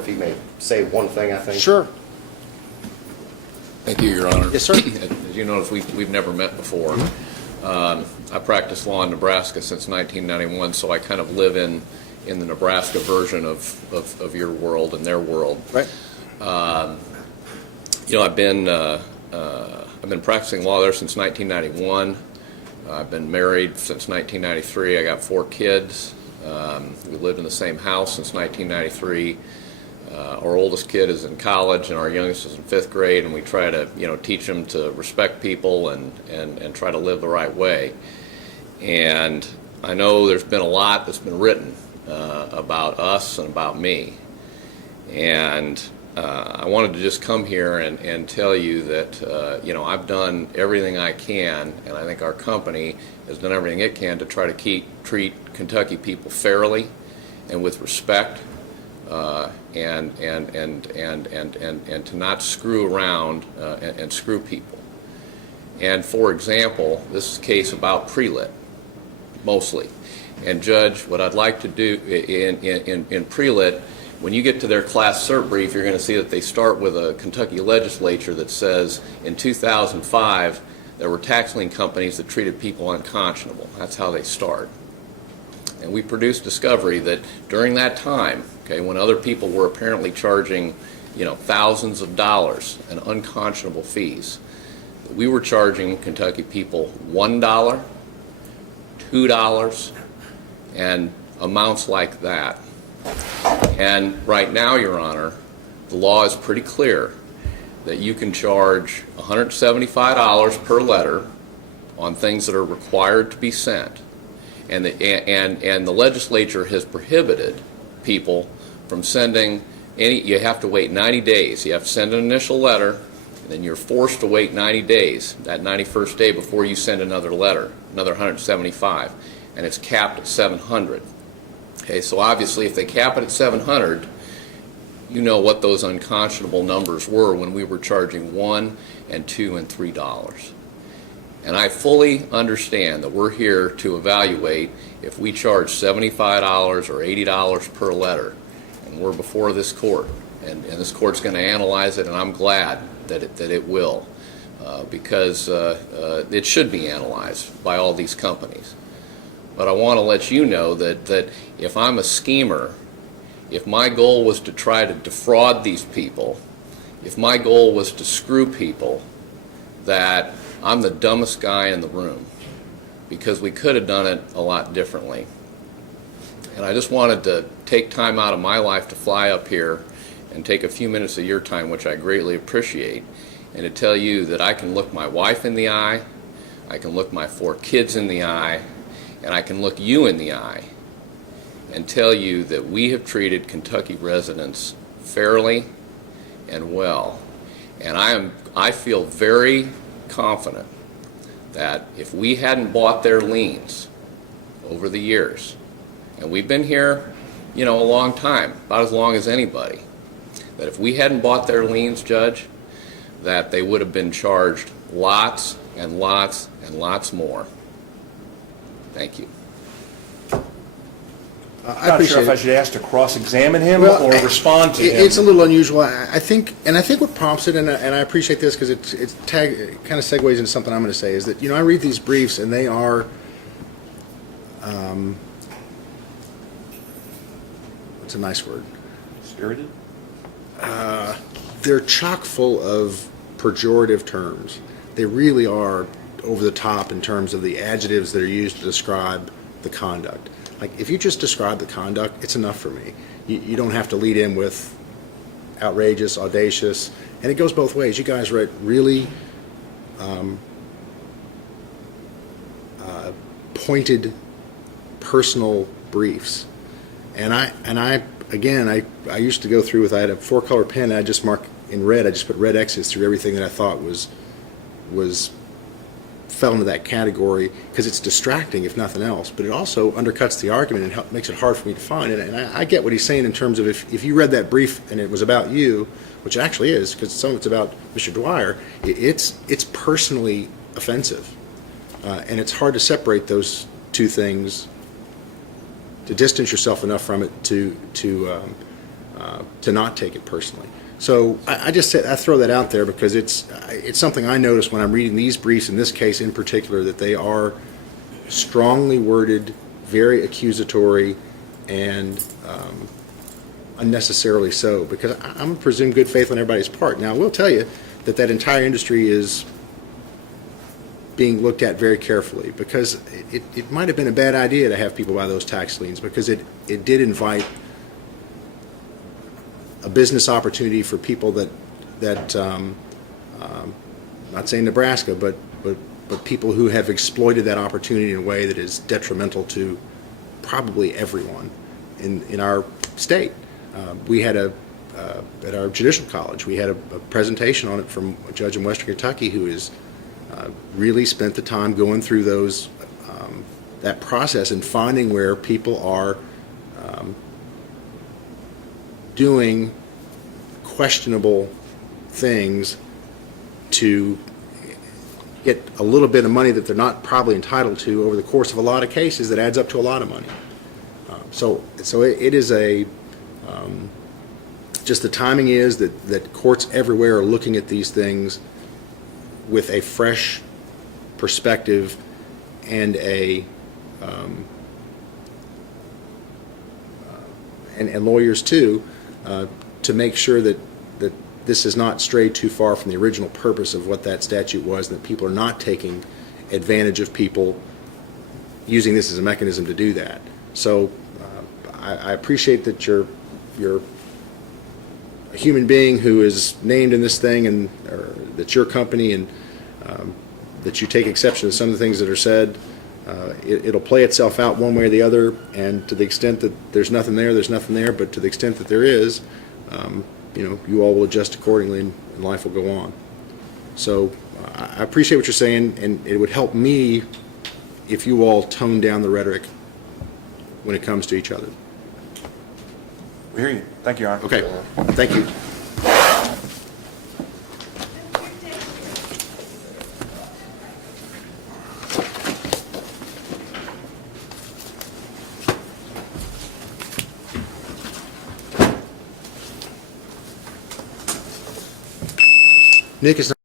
If he may say one thing, I think. Sure. Thank you, Your Honor. Yes, sir. As you notice, we've never met before. I practiced law in Nebraska since 1991, so I kind of live in the Nebraska version of your world and their world. Right. You know, I've been practicing law there since 1991. I've been married since 1993. I got 4 kids. We lived in the same house since 1993. Our oldest kid is in college, and our youngest is in 5th grade, and we try to, teach them to respect people and try to live the right way. And I know there's been a lot that's been written about us and about me. And I wanted to just come here and tell you that, I've done everything I can, and I think our company has done everything it can to try to treat Kentucky people fairly and with respect. And to not screw around and screw people. And for example, this is a case about pre-lit, mostly. And Judge, what I'd like to do in pre-lit, when you get to their class cert brief, you're going to see that they start with a Kentucky legislature that says in 2005 there were tax lien companies that treated people unconscionable. That's how they start. And we produced discovery that during that time, when other people were apparently charging, thousands of dollars and unconscionable fees, we were charging Kentucky people $1, $2, and amounts like that. And right now, Your Honor, the law is pretty clear that you can charge $175 per letter on things that are required to be sent. And the legislature has prohibited people from sending any. You have to wait 90 days. You have to send an initial letter, and then you're forced to wait 90 days, that 91st day before you send another letter, another 175, and it's capped at 700. Okay, so obviously if they cap it at 700, you know what those unconscionable numbers were when we were charging $1 and $2 and $3. And I fully understand that we're here to evaluate if we charge $75 or $80 per letter, and we're before this court, and this court's going to analyze it, and I'm glad that it will, because it should be analyzed by all these companies. But I want to let you know that if I'm a schemer, if my goal was to try to defraud these people, if my goal was to screw people, that I'm the dumbest guy in the room, because we could have done it a lot differently. And I just wanted to take time out of my life to fly up here and take a few minutes of your time, which I greatly appreciate, and to tell you that I can look my wife in the eye, I can look my 4 kids in the eye, and I can look you in the eye and tell you that we have treated Kentucky residents fairly and well. And I feel very confident that if we hadn't bought their liens over the years, and we've been here, a long time, about as long as anybody, that if we hadn't bought their liens, Judge, that they would have been charged lots and lots and lots more. Thank you. I Not appreciate sure if I it. should ask to cross-examine him Well, or respond to him. It's a little unusual. I think what prompts it, and I appreciate this because it kind of segues into something I'm going to say, is that, I read these briefs and they are, what's a nice word? Spirited? They're chock full of pejorative terms. They really are over the top in terms of the adjectives that are used to describe the conduct. Like, if you just describe the conduct, it's enough for me. You don't have to lead in with outrageous, audacious, and it goes both ways. You guys write really pointed, personal briefs, and I used to go through with. I had a 4-color pen. I just mark in red. I just put red X's through everything that I thought was fell into that category, because it's distracting if nothing else, but it also undercuts the argument and makes it hard for me to find it. And I get what he's saying in terms of if you read that brief and it was about you, which it actually is, because some of it's about Mr. Dwyer, it's personally offensive, and it's hard to separate those two things, to distance yourself enough from it to to not take it personally. So I just I throw that out there because it's something I notice when I'm reading these briefs, in this case in particular, that they are strongly worded, very accusatory, and unnecessarily so, because I'm going to presume good faith on everybody's part. Now, I will tell you that that entire industry is being looked at very carefully, because it might have been a bad idea to have people buy those tax liens, because it did invite a business opportunity for people that not saying Nebraska, but people who have exploited that opportunity in a way that is detrimental to probably everyone in our state. We had at our judicial college, we had a presentation on it from a judge in Western Kentucky who has really spent the time going through that process and finding where people are doing questionable things to get a little bit of money that they're not probably entitled to over the course of a lot of cases that adds up to a lot of money. So it is just the timing is that courts everywhere are looking at these things with a fresh perspective and and lawyers too, to make sure that this has not strayed too far from the original purpose of what that statute was, and that people are not taking advantage of people using this as a mechanism to do that. So I appreciate that you're a human being who is named in this thing, and or that's your company, and that you take exception to some of the things that are said. It'll play itself out one way or the other, and to the extent that there's nothing there, there's nothing there. But to the extent that there is, you all will adjust accordingly, and life will go on. So I appreciate what you're saying, and it would help me if you all tone down the rhetoric when it comes to each other. We hear you. Thank you, Your Honor. Okay, thank you. Nick is not